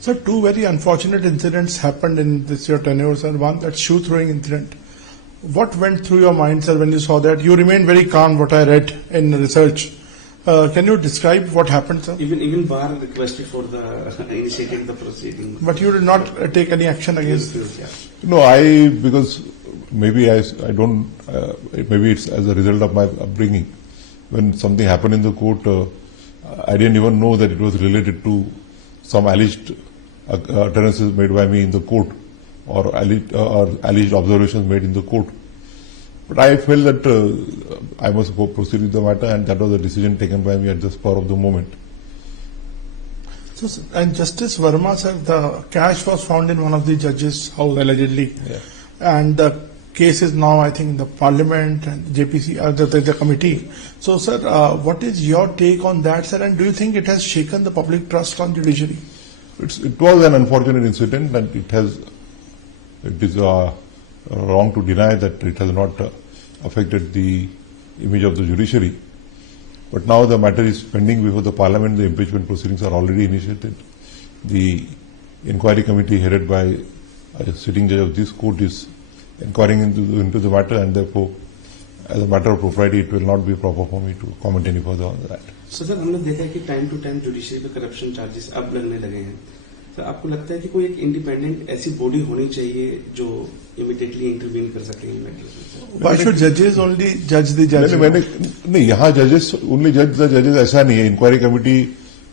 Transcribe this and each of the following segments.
So two very unfortunate incidents happened in this your tenure, sir. One, that shoe throwing incident. What went through your mind, sir, when you saw that? You remained very calm, what I read in research. Can you describe what happened, sir? Even Bar requested for the initiating the proceeding. But you did not take any action against Yes, yeah. No, because maybe I don't, maybe it's as a result of my upbringing. When something happened in the court, I didn't even know that it was related to some alleged utterances made by me in the court or alleged observations made in the court. But I felt that I must go proceed with the matter, and that was a decision taken by me at the spur of the moment. So, and Justice Verma, sir, the cash was found in one of the judges' house allegedly, and the case is now, I think, in the Parliament and JPC, the committee. So, sir, what is your take on that, sir? And do you think it has shaken the public trust on judiciary? It was an unfortunate incident, and it is wrong to deny that it has not affected the image of the judiciary. But now the matter is pending before the Parliament. The impeachment proceedings are already initiated. The inquiry committee headed by a sitting judge of this court is inquiring into the matter, and therefore, as a matter of propriety, it will not be proper for me to comment any further on that. So, sir हमने देखा है कि time to time judiciary पे corruption charges अब लगने लगे हैं. तो आपको लगता है कि कोई एक इंडिपेंडेंट ऐसी बॉडी होनी चाहिए जो इमीडिएटली इंटरवीन कर सके इन मैटर्स में? Why should judges only judge the judge? नहीं, यहाँ जजेस ओनली जज द जजेस ऐसा नहीं है. Inquiry committee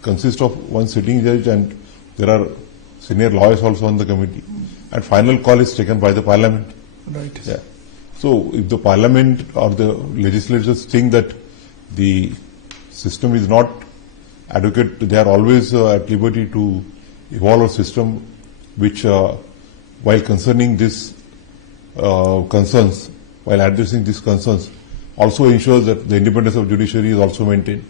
consist of one sitting जज and there are senior lawyers also on the committee, and final call is taken by the parliament. Right. Yeah. So if the parliament or the legislators think that the system is not adequate, they are always at liberty to evolve a system which, while concerning this concerns, while addressing these concerns, also ensures that the independence of judiciary is also maintained.